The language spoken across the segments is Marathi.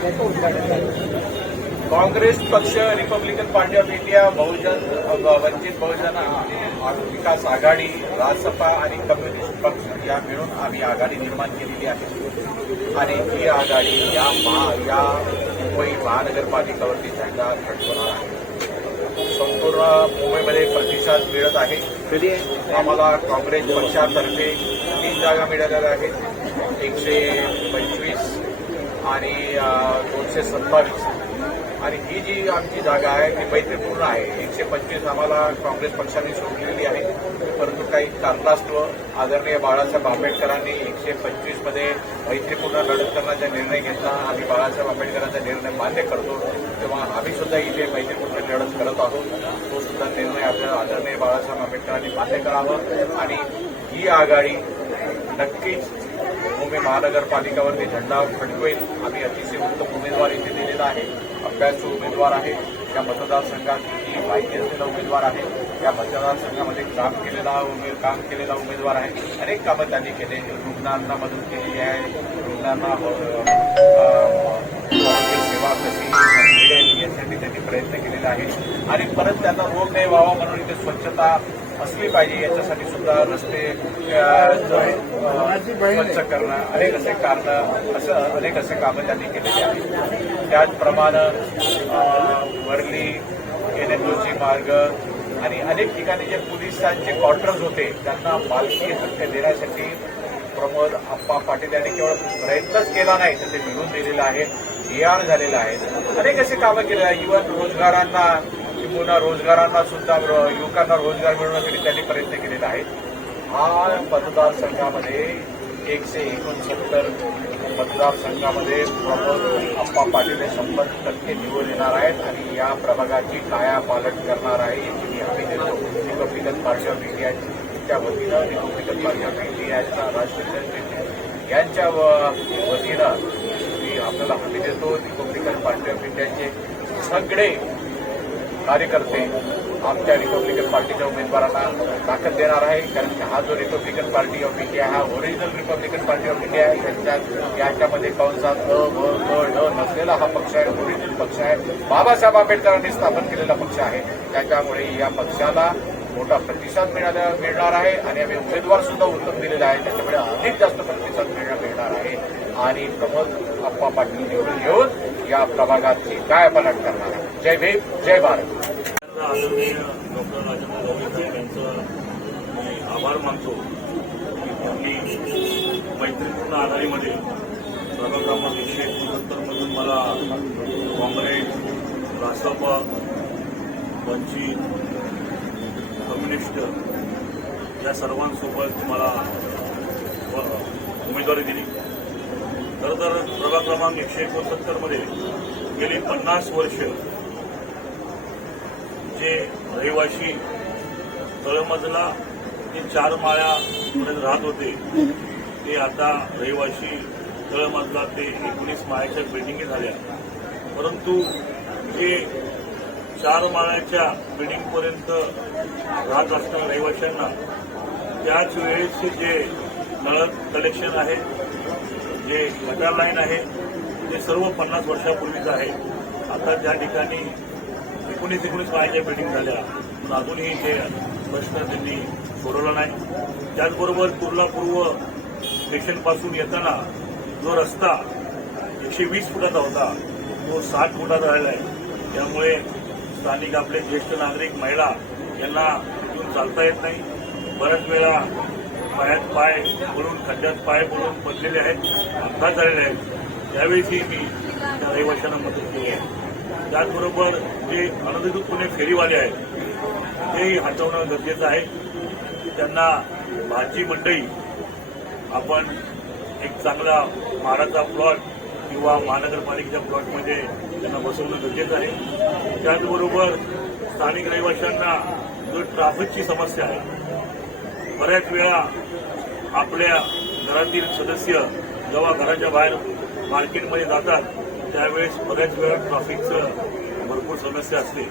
कार्यालयाचं उद्घाटन झालं. काँग्रेस पक्ष Republican Party of India Bahujan Vanchit Bahujan Vikas Aghadi राजसभा आणि कम्युनिस्ट पक्ष या मिळून आम्ही आघाडी निर्माण केलेली आहे. आणि ही आघाडी या महा या मुंबई महानगरपालिकावरती झेंडा फडकवणार आहे. संपूर्ण मुंबईमध्ये प्रतिसाद मिळत आहे. आम्हाला काँग्रेस पक्षातर्फे तीन जागा मिळालेल्या आहेत. एकशे पंचवीस आणि दोनशे सत्तावीस. आणि ही जी आमची जागा आहे ती मैत्रीपूर्ण आहे. एकशे पंचवीस आम्हाला काँग्रेस पक्षाने सोडलेली आहे. परंतु काही कारणास्तव आदरणीय बाळासाहेब आंबेडकरांनी एकशे पंचवीसमध्ये मैत्रीपूर्ण लढत करण्याचा निर्णय घेतला आम्ही बाळासाहेब आंबेडकरांचा निर्णय मान्य करतो. तेव्हा आम्ही सुद्धा इथे मैत्रीपूर्ण लढत करत आहोत. तो सुद्धा निर्णय आपल्या आदरणीय बाळासाहेब आंबेडकरांनी मान्य करावं. आणि ही आघाडी नक्कीच मुंबई महानगरपालिकावरती झेंडा फडकवेल. आम्ही अतिशय उत्तम उमेदवार इथे दिलेला आहे. अभ्यास उमेदवार आहे. या मतदारसंघाची माहिती असलेला उमेदवार आहे या मतदारसंघामध्ये काम केलेला उमेद काम केलेला उमेदवार आहे. अनेक कामं त्यांनी केले. रुग्णांना मदत केली आहे. रुग्णांना अ, कशी मिळेल यासाठी त्यांनी प्रयत्न केलेला आहे आणि परत त्यांना रोग नाही व्हावा म्हणून इथे स्वच्छता असली पाहिजे याच्यासाठी सुद्धा रस्ते स्वच्छ करणं अनेक असे कारण असं अनेक असे कामं त्यांनी केलेली आहेत त्याचप्रमाणे वरली वर्ली एन एच मार्ग आणि अनेक ठिकाणी जे पोलिसांचे क्वार्टर्स होते त्यांना मालकी हक्क देण्यासाठी प्रमोद आप्पा पाटील यांनी केवळ प्रयत्नच केला नाही तर ते मिळून दिलेलं आहे. ए झालेलं आहे. अनेक असे कामं केले आहे. इव्हन रोजगारांना किंवा रोजगारांना सुद्धा युवकांना रोजगार मिळवण्यासाठी त्यांनी प्रयत्न केलेला आहे हा मतदारसंघामध्ये एकशे एकोणसत्तर मतदारसंघामध्ये प्रमोद अप्पा पाटील हे शंभर टक्के निवडून येणार आहेत आणि या प्रभागाची कायापालट करणार आहे. याची मी हमी देतो. रिपब्लिकन पार्टी ऑफ इंडियाच्या वतीनं रिपब्लिकन पार्टी ऑफ इंडियाच्या राष्ट्रीय यांच्या वतीनं मी हमी देतो. रिपब्लिकन पार्टी ऑफ इंडियाचे सगळे कार्यकर्ते आमच्या रिपब्लिकन पार्टीच्या उमेदवारांना ताकद देणार आहे. कारण की हा जो रिपब्लिकन पार्टी ऑफ इंडिया हा original Republican Party of India आहे. त्यांच्या याच्यामध्ये कौनसा अ ब क ड नसलेला हा पक्ष आहे. ओरिजिनल पक्ष आहे. बाबासाहेब आंबेडकरांनी स्थापन केलेला पक्ष आहे. त्याच्यामुळे या पक्षाला मोठा प्रतिसाद मिळाला मिळणार आहे आणि आम्ही उमेदवार सुद्धा उत्तम दिलेला आहे त्याच्यामुळे अधिक जास्त प्रतिसाद मिळणार मिळणार आहे. आणि प्रमोद अप्पा पाटील निवडून येऊन या प्रभागाची काय पलट करणार आहे. जय भीम जय भारत. आदरणीय डॉक्टर राजेंद्र गवळी यांचं मी आभार मानतो. की त्यांनी मैत्रीपूर्ण आघाडीमध्ये प्रभाग क्रमांक एकशे एकोणसत्तरमधून मला काँग्रेस राष्ट्रपा वंचित कम्युनिस्ट या सर्वांसोबत मला उमेदवारी दिली. खरं तर प्रभाग क्रमांक एकशे एकोणसत्तरमध्ये गेली पन्नास वर्ष जे रहिवाशी तळमजला ते चार माळ्यापर्यंत राहत होते ते आता रहिवाशी तळमजला ते एकोणीस माळ्याच्या बिल्डिंगी झाल्या. परंतु जे चार माळ्याच्या बिल्डिंगपर्यंत राहत असणाऱ्या रहिवाशांना त्याच वेळेस जे नळ कलेक्शन आहे जे गटर लाईन आहे ते सर्व पन्नास वर्षापूर्वीचं आहे. आता त्या ठिकाणी एकोणीस एकोणीस माळ्याच्या बिल्डिंग झाल्या पण अजूनही ते प्रश्न त्यांनी सोडवला नाही. त्याचबरोबर कुर्ला पूर्व स्टेशनपासून येताना जो रस्ता एकशे वीस फुटाचा होता तो साठ फुटाचा राहिला आहे. त्यामुळे स्थानिक आपले ज्येष्ठ नागरिक महिला यांना इथून चालता येत नाही. बऱ्याच वेळा पायात पाय बोलून खड्ड्यात पाय बोलून पडलेले आहेत अपघात झालेले आहेत. त्यावेळीही मी त्या रहिवाशांना मदत केली आहे. त्याचबरोबर जे अनधिकृतपणे फेरीवाले आहेत तेही हटवणं गरजेचं आहे. त्यांना भाजी मंडई आपण एक चांगला माडाचा प्लॉट किंवा महानगरपालिकेच्या प्लॉटमध्ये त्यांना बसवणं गरजेचं आहे. त्याचबरोबर स्थानिक रहिवाशांना जो ट्राफिकची समस्या आहे बऱ्याच वेळा आपल्या घरातील सदस्य जेव्हा घराच्या बाहेर मार्केटमध्ये जातात त्यावेळेस बऱ्याच वेळा ट्राफिकचं भरपूर समस्या असते.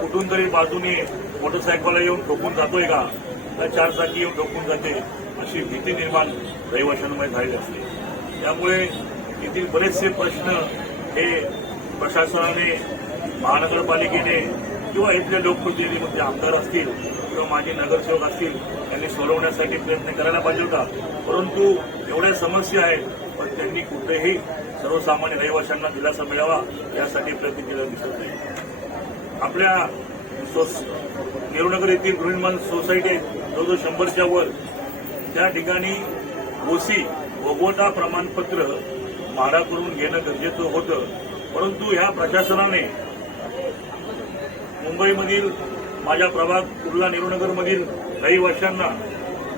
कुठून तरी बाजूने मोटरसायकलला येऊन ठोकून जातोय का? तर चार चाकी येऊन ठोकून जाते अशी भीती निर्माण रहिवाशांमध्ये झालेली असते. त्यामुळे येथील बरेचसे प्रश्न हे प्रशासनाने महानगरपालिकेने किंवा इथले लोकप्रतिनिधी म्हणजे आमदार असतील किंवा माझे नगरसेवक असतील त्यांनी सोडवण्यासाठी प्रयत्न करायला पाहिजे होता. परंतु एवढ्या समस्या आहेत पण त्यांनी कुठेही सर्वसामान्य रहिवाशांना दिलासा मिळावा यासाठी प्रयत्न केला दिसत नाही. आपल्या सोस नेहरूनगर येथील गृहनिर्माण सोसायटी आहे जवळजवळ शंभरच्या वर त्या ठिकाणी ओसी भोगवटा प्रमाणपत्र माडा करून घेणं गरजेचं होतं. परंतु ह्या प्रशासनाने मुंबईमधील माझ्या प्रभाग कुर्ला नेहरूनगरमधील रहिवाशांना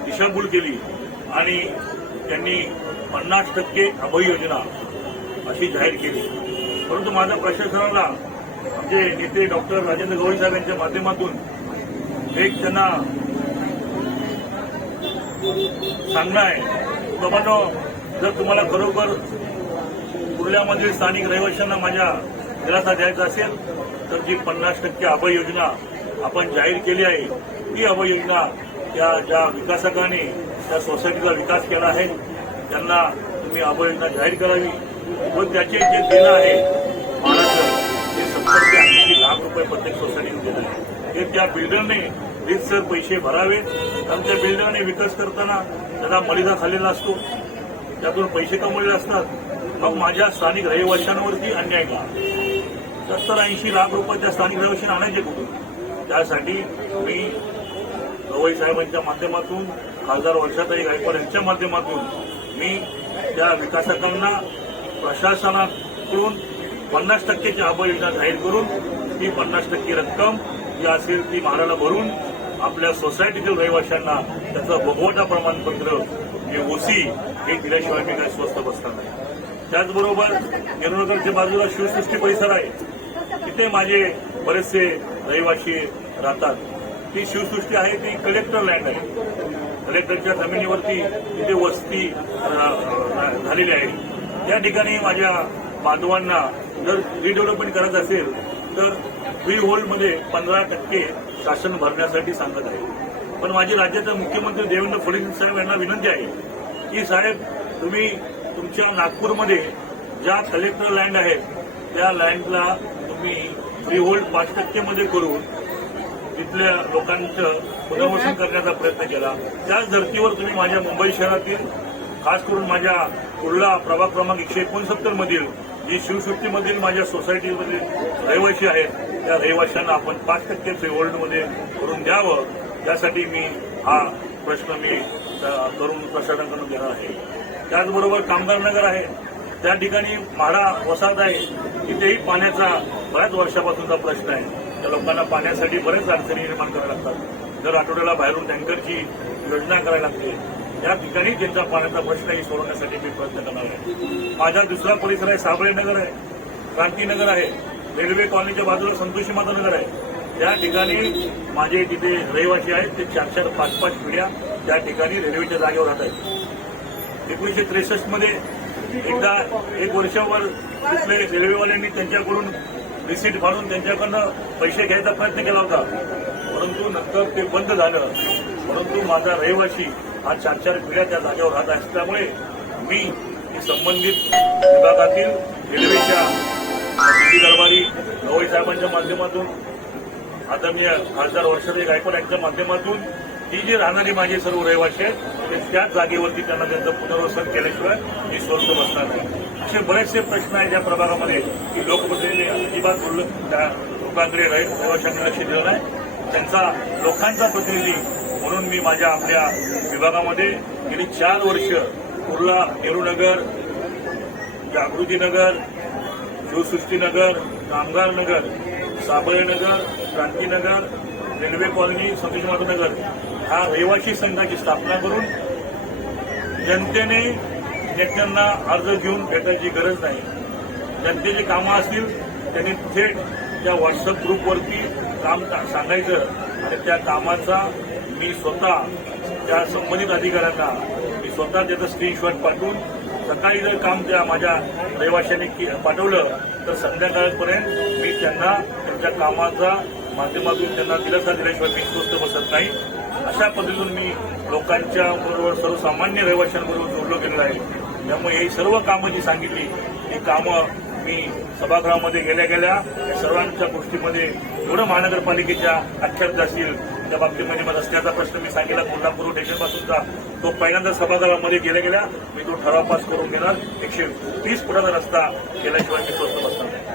दिशाभूल केली आणि त्यांनी पन्नास टक्के अभय योजना अशी जाहीर केली. परंतु माझ्या प्रशासनाला आमचे नेते डॉक्टर राजेंद्र गवळी साहेब यांच्या माध्यमातून एक त्यांना सांगणं आहे बाबांनो जर तुम्हाला खरोखर कुर्ल्यामधील स्थानिक रहिवाशांना माझ्या दिलासा द्यायचा असेल तर जी पन्नास टक्के अभय योजना आपण जाहीर केली आहे ती अभय योजना त्या ज्या विकासकाने त्या सोसायटीचा विकास केला आहे त्यांना तुम्ही अभय योजना जाहीर करावी. व त्याचे जे देणं आहे महाराष्ट्र ते सत्तर ते ऐंशी लाख रुपये प्रत्येक सोसायटीने दिलं आहे ते त्या बिल्डरने रीतसर पैसे भरावे कारण त्या बिल्डरने विकास करताना त्याला मलिदा खाल्लेला असतो. त्यातून पैसे कमवलेले असतात. मग माझ्या स्थानिक रहिवाशांवरती अन्याय का सत्तर ऐंशी लाख रुपये त्या स्थानिक रहिवाशांना आणायचे कुठून? त्यासाठी मी गवई साहेबांच्या माध्यमातून खासदार वर्षाताई गायकवाड यांच्या माध्यमातून मी त्या विकासकांना प्रशासनाकडून पन्नास टक्केची अभय योजना जाहीर करून ती पन्नास टक्के रक्कम जी असेल ती महाराला भरून आपल्या सोसायटीतील रहिवाशांना त्याचं भोगवटा प्रमाणपत्र हे ओसी हे दिल्याशिवाय मी काही स्वस्त बसणार नाही. त्याचबरोबर नेहरूनगरच्या बाजूला शिवसृष्टी परिसर आहे. तिथे माझे बरेचसे रहिवासी राहतात. ती शिवसृष्टी आहे ती कलेक्टर लँड आहे. कलेक्टरच्या जमिनीवरती तिथे वस्ती झालेली आहे. त्या ठिकाणी माझ्या बांधवांना जर रिडेव्हलपमेंट करायचं असेल तर फ्री होल्डमध्ये पंधरा टक्के शासन भरण्यासाठी सांगत आहे. पण माझी राज्याचे मुख्यमंत्री देवेंद्र फडणवीस साहेब यांना विनंती आहे की साहेब तुम्ही तुमच्या नागपूरमध्ये ज्या कलेक्टर लँड आहेत त्या लँडला तुम्ही फ्री होल्ड पाच टक्केमध्ये करून तिथल्या लोकांचं पुनर्वसन करण्याचा प्रयत्न केला. त्याच धर्तीवर तुम्ही माझ्या मुंबई शहरातील खास करून माझ्या कुर्ला प्रभाग क्रमांक एकशे एकोणसत्तर मधील जी शिवसृष्टीमधील माझ्या सोसायटीमधील रहिवासी आहेत त्या रहिवाशांना आपण पाच टक्के फ्रीहोल्डमध्ये करून द्यावं. त्यासाठी मी हा प्रश्न मी करून प्रशासनाकडून देणार आहे. त्याचबरोबर कामगार नगर आहे. त्या ठिकाणी म्हाडा वसाहत आहे. तिथेही पाण्याचा बऱ्याच वर्षापासूनचा प्रश्न आहे. त्या लोकांना पाण्यासाठी बरेच अडचणी निर्माण कराव्या लागतात. दर आठवड्याला बाहेरून टँकरची योजना करायला लागते. त्या ठिकाणी त्यांचा पाण्याचा प्रश्नही सोडवण्यासाठी मी प्रयत्न करणार आहे. माझा दुसरा परिसर आहे साबळे नगर आहे. क्रांतीनगर आहे. रेल्वे कॉलनीच्या बाजूला संतोषी माता नगर आहे. त्या ठिकाणी माझे तिथे रहिवासी आहेत. ते चार चार पाच पाच पिढ्या त्या ठिकाणी रेल्वेच्या जागेवर राहत आहेत. एकोणीसशे त्रेसष्टमध्ये एकदा एक वर्षावर तिथले रेल्वेवाल्यांनी त्यांच्याकडून रिसीट फाडून त्यांच्याकडनं पैसे घ्यायचा प्रयत्न केला होता. परंतु नंतर ते बंद झालं. परंतु माझा रहिवासी हा चार चार पिढ्या त्या जागेवर राहत असल्यामुळे मी संबंधित विभागातील रेल्वेच्या दरबारी गवई साहेबांच्या माध्यमातून आदरणीय खासदार वर्षाताई गायकवाड यांच्या माध्यमातून ही जी राहणारी माझे सर्व रहिवासी आहेत ते त्याच जागेवरती त्यांना त्यांचं पुनर्वसन केल्याशिवाय मी स्वस्थ बसणार नाही. असे बरेचसे प्रश्न आहेत या प्रभागामध्ये की लोकप्रतिनिधी अजिबात बोललं त्या लोकांकडे रहिवाशांकडे लक्ष दिलं नाही. त्यांचा लोकांचा प्रतिनिधी म्हणून मी माझ्या आपल्या विभागामध्ये गेली चार वर्ष कुर्ला नेहरूनगर जागृतीनगर शिवसृष्टीनगर कामगार नगर साबळेनगर क्रांतीनगर रेल्वे कॉलनी सतीश नगर हा रहिवासी संघाची स्थापना करून जनतेने नेत्यांना अर्ज घेऊन भेटायची गरज नाही. जनतेची कामं असतील त्यांनी थेट त्या व्हॉट्सअप ग्रुपवरती काम सांगायचं आणि त्या कामाचा मी स्वतः त्या संबंधित अधिकाऱ्यांना मी स्वतः त्याचं स्क्रीनशॉट पाठवून सकाळी जर काम त्या माझ्या रहिवाशांनी के- पाठवलं तर संध्याकाळपर्यंत मी त्यांना त्यांच्या कामाचा माध्यमातून त्यांना दिलासा दिल्याशिवाय मी स्वस्थ बसत नाही. अशा पद्धतीतून मी लोकांच्या बरोबर सर्वसामान्य रहिवाशांबरोबर जोडलो गेलेलं आहे. त्यामुळे ही सर्व कामं जी सांगितली ती कामं मी सभागृहामध्ये गेल्या गेल्या या सर्वांच्या गोष्टीमध्ये एवढं महानगरपालिकेच्या अक्षर असतील त्या बाबतीमध्ये मला रस्त्याचा प्रश्न मी सांगितला कोल्हापूर स्टेशनपासूनचा तो पहिल्यांदा सभागृहामध्ये गेल्या गेल्या मी तो ठराव पास करून घेणार. एकशे तीस फुटाचा रस्ता केल्याशिवाय मी स्वस्त बसणार